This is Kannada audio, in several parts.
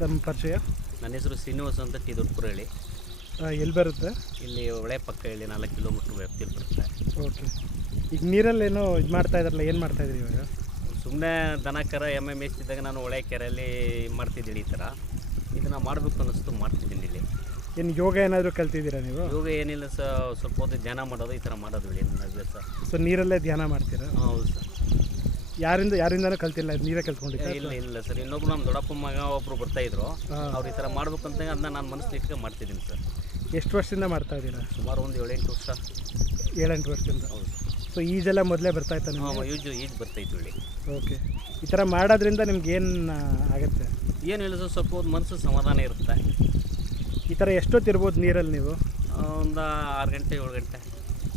ತಮ್ಮ ಪರಿಚಯ? ನನ್ನ ಹೆಸರು ಶ್ರೀನಿವಾಸ ಅಂತ ಟಿ ಹೇಳಿ ಎಲ್ಲಿ ಬರುತ್ತೆ? ಇಲ್ಲಿ ಒಳ್ಳೆ ಪಕ್ಕ ಹೇಳಿ ನಾಲ್ಕು ಕಿಲೋಮೀಟ್ರ್ ವ್ಯಾಪ್ತಿಯಲ್ಲಿ ಬರುತ್ತೆ. ಓಕೆ. ಈಗ ನೀರಲ್ಲೇನೋ ಇದು ಮಾಡ್ತಾ ಇದ್ರಲ್ಲ ಏನು ಮಾಡ್ತಾ ಇದ್ರಿ ಇವಾಗ? ಸುಮ್ಮನೆ ದನ ಕರ ಎಮ್ಮೆ ಮೇಯ್ತಿದ್ದಾಗ ನಾನು ಒಳ್ಳೆ ಕೆರೆಯಲ್ಲಿ ಮಾಡ್ತಿದ್ದೀನಿ ಈ ಥರ. ಇದನ್ನು ಮಾಡಬೇಕು ಅನ್ನಿಸ್ತು ಮಾಡ್ತಿದ್ದೀನಿ ಇಲ್ಲಿ. ಏನು ಯೋಗ ಏನಾದರೂ ಕಲ್ತಿದ್ದೀರಾ ನೀವು? ಯೋಗ ಏನಿಲ್ಲ ಸರ್ ಸ್ವಲ್ಪ ಹೊತ್ತು ಧ್ಯಾನ ಮಾಡೋದು ಈ ಥರ ಮಾಡೋದು ಹೇಳಿ ನನ್ನ ಅಭ್ಯಾಸ ಸೊ ನೀರಲ್ಲೇ ಧ್ಯಾನ ಮಾಡ್ತೀರಾ? ಹೌದು ಸರ್. ಯಾರಿಂದ ಯಾರಿಂದನೂ ಕಲ್ತಿಲ್ಲ ನೀವೇ ಕಲ್ತ್ಕೊಂಡಿದ್ದೆ ಇಲ್ಲ ಇಲ್ಲ ಸರ್. ಇನ್ನೊಬ್ರು ನಮ್ಮ ದೊಡ್ಡಪ್ಪ ಮಗ ಒಬ್ಬರು ಬರ್ತಾ ಇದ್ರು. ಅವ್ರು ಈ ಥರ ಮಾಡ್ಬೇಕಂತ ಅದನ್ನ ನಾನು ಮನಸ್ಸಲ್ಲಿ ಇಟ್ಕೊಂಡು ಮಾಡ್ತಿದ್ದೀನಿ ಸರ್. ಎಷ್ಟು ವರ್ಷದಿಂದ ಮಾಡ್ತಾ ಇದ್ದೀರಾ? ಸುಮಾರು ಒಂದು ಏಳೆಂಟು ವರ್ಷ. ಏಳೆಂಟು ವರ್ಷದಿಂದ. ಹೌದು. ಸೊ ಈಜೆಲ್ಲ ಮೊದಲೇ ಬರ್ತಾ ಇತ್ತು ಈಜು ಈಜು ಬರ್ತೈತೆ ಹೇಳಿ ಓಕೆ. ಈ ಥರ ಮಾಡೋದ್ರಿಂದ ನಿಮ್ಗೆ ಏನು ಆಗುತ್ತೆ? ಏನು ಇಲ್ಲ ಸರ್ ಸ್ವಲ್ಪ ಒಂದು ಮನಸ್ಸು ಸಮಾಧಾನ ಇರುತ್ತೆ. ಈ ಥರ ಎಷ್ಟೊತ್ತಿರ್ಬೋದು ನೀರಲ್ಲಿ ನೀವು? ಒಂದು ಆರು ಗಂಟೆ ಏಳು ಗಂಟೆ.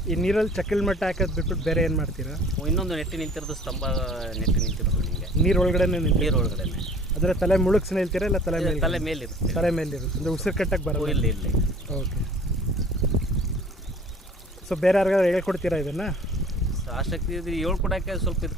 ಈ ನೀರಲ್ಲಿ ಚಕ್ಕಲ್ ಮಟ್ಟ ಹಾಕೋದು ಬಿಟ್ಬಿಟ್ಟು ಬೇರೆ ಏನು ಮಾಡ್ತೀರಾ? ಇನ್ನೊಂದು ನೆಟ್ಟಿ ನಿಂತಿರೋದು ಸ್ತಂಭ ನೆಟ್ಟಿ ನಿಂತಿರೋದು ನಿಮಗೆ ನೀರು ಒಳಗಡೆ ನಿಂತು ನೀರು ಒಳಗಡೆ ಅದರ ತಲೆ ಮುಳುಗ್ಸಿ ನಿಲ್ತೀರಾ ಇಲ್ಲ ತಲೆ ಮೇಲೆ? ತಲೆ ಮೇಲಿರುತ್ತೆ ತಲೆ ಮೇಲೆ ಇರುತ್ತೆ. ಅಂದರೆ ಉಸಿರು ಕಟ್ಟಕ್ಕೆ ಬರೋಲ್ಲ? ಇಲ್ಲಿ ಇಲ್ಲಿ ಓಕೆ. ಸೊ ಬೇರೆ ಯಾರಿಗಾದ್ರು ಹೇಳ್ಕೊಡ್ತೀರಾ ಇದನ್ನು? ಆಸಕ್ತಿ ಇದ್ರೆ ಹೇಳ್ಕೊಡಕ್ಕೆ ಸ್ವಲ್ಪ ಇದು